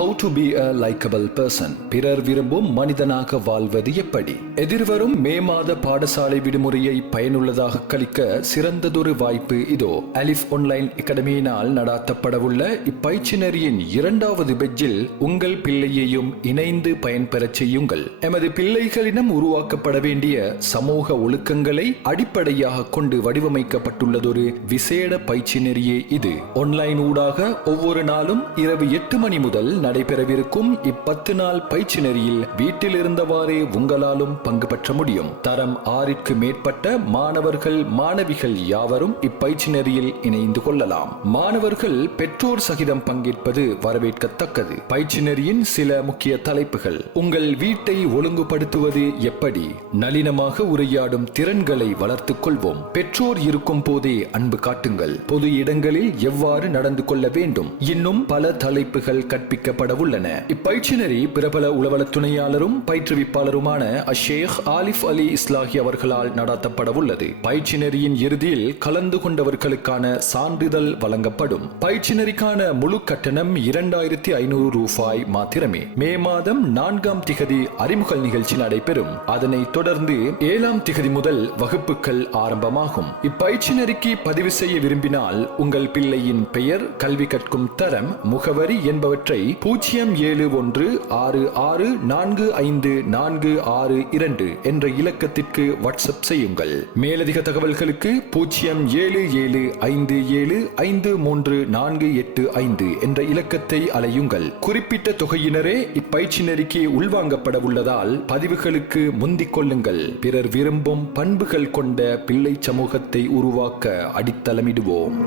How to be a likeable person பிறர் விரும்பும் மனிதனாக வாழ்வது எப்படி? எதிர்வரும் மே மாத பாடசாலை விடுமுறையை பயனுள்ளதாக கழிக்க சிறந்ததொரு வாய்ப்பு இதோ. அலிஃப் ஒன்லைன் அகாடமியினால் நடாத்தப்படவுள்ள இப்பயிற்சினரியின் இரண்டாவது பெஜ்ஜில் உங்கள் பிள்ளையையும் இணைந்து பயன்பெறச் செய்யுங்கள். எமது பிள்ளைகளிடம் உருவாக்கப்பட வேண்டிய சமூக ஒழுக்கங்களை அடிப்படையாக கொண்டு வடிவமைக்கப்பட்டுள்ளதொரு விசேட பயிற்சி நெறியே இது. ஆன்லைன் ஊடாக ஒவ்வொரு நாளும் இரவு எட்டு மணி முதல் நடைபெறவிருக்கும் இப்பத்து நாள் பயிற்சி நெறியில் வீட்டில் இருந்தவாறே உங்களாலும் பங்கு பெற்ற முடியும். தரம் ஆறிற்கு மேற்பட்ட மாணவர்கள் மாணவிகள் யாவரும் இப்பயிற்சி நெறியில் இணைந்து கொள்ளலாம். மாணவர்கள் பெற்றோர் சகிதம் பங்கேற்பது வரவேற்கத்தக்கது. பயிற்சி நெறியின் சில முக்கிய தலைப்புகள். உங்கள் வீட்டை ஒழுங்குபடுத்துவது எப்படி? நளினமாக உரையாடும் திறன்களை வளர்த்துக் கொள்வோம். பெற்றோர் இருக்கும் போதே அன்பு காட்டுங்கள். பொது இடங்களில் எவ்வாறு நடந்து கொள்ள வேண்டும்? இன்னும் பல தலைப்புகள் செய்யப்பட உள்ளன இப்பயிற்சி நெறி பிரபல உளவல துணையாளரும் பயிற்றுவிப்பாளருமான அஷேக் ஆலிஃப் அலி இஸ்லாஹி அவர்களால் நடத்தப்பட உள்ளது பயிற்சி நெறியின் இறுதியில் கலந்து கொண்டவர்களுக்கான சான்றிதழ் வழங்கப்படும். பயிற்சி நெறிக்கான முழு கட்டணம் இரண்டாயிரத்தி ஐநூறு ரூபாய் மாத்திரமே. மே மாதம் நான்காம் திகதி அறிமுக நிகழ்ச்சி நடைபெறும். அதனைத் தொடர்ந்து ஏழாம் திகதி முதல் வகுப்புகள் ஆரம்பமாகும். இப்பயிற்சி நெறிக்கு பதிவு செய்ய விரும்பினால் உங்கள் பிள்ளையின் பெயர் கல்வி கற்கும் தரம் முகவரி என்பவற்றை பூஜ்ஜியம் ஏழு ஒன்று ஆறு ஆறு நான்கு ஐந்து நான்கு ஆறு இரண்டு என்ற இலக்கத்திற்கு வாட்ஸ்அப் செய்யுங்கள். மேலதிக தகவல்களுக்கு பூஜ்ஜியம் ஏழு ஏழு ஐந்து ஏழு ஐந்து மூன்று நான்கு எட்டு ஐந்து என்ற இலக்கத்தை அலையுங்கள். குறிப்பிட்ட தொகையினரே இப்பயிற்சி நெறிக்கு உள்வாங்கப்பட உள்ளதால் பதிவுகளுக்கு முந்திக் கொள்ளுங்கள். பிறர் விரும்பும் பண்புகள் கொண்ட பிள்ளை சமூகத்தை உருவாக்க அடித்தளமிடுவோம்.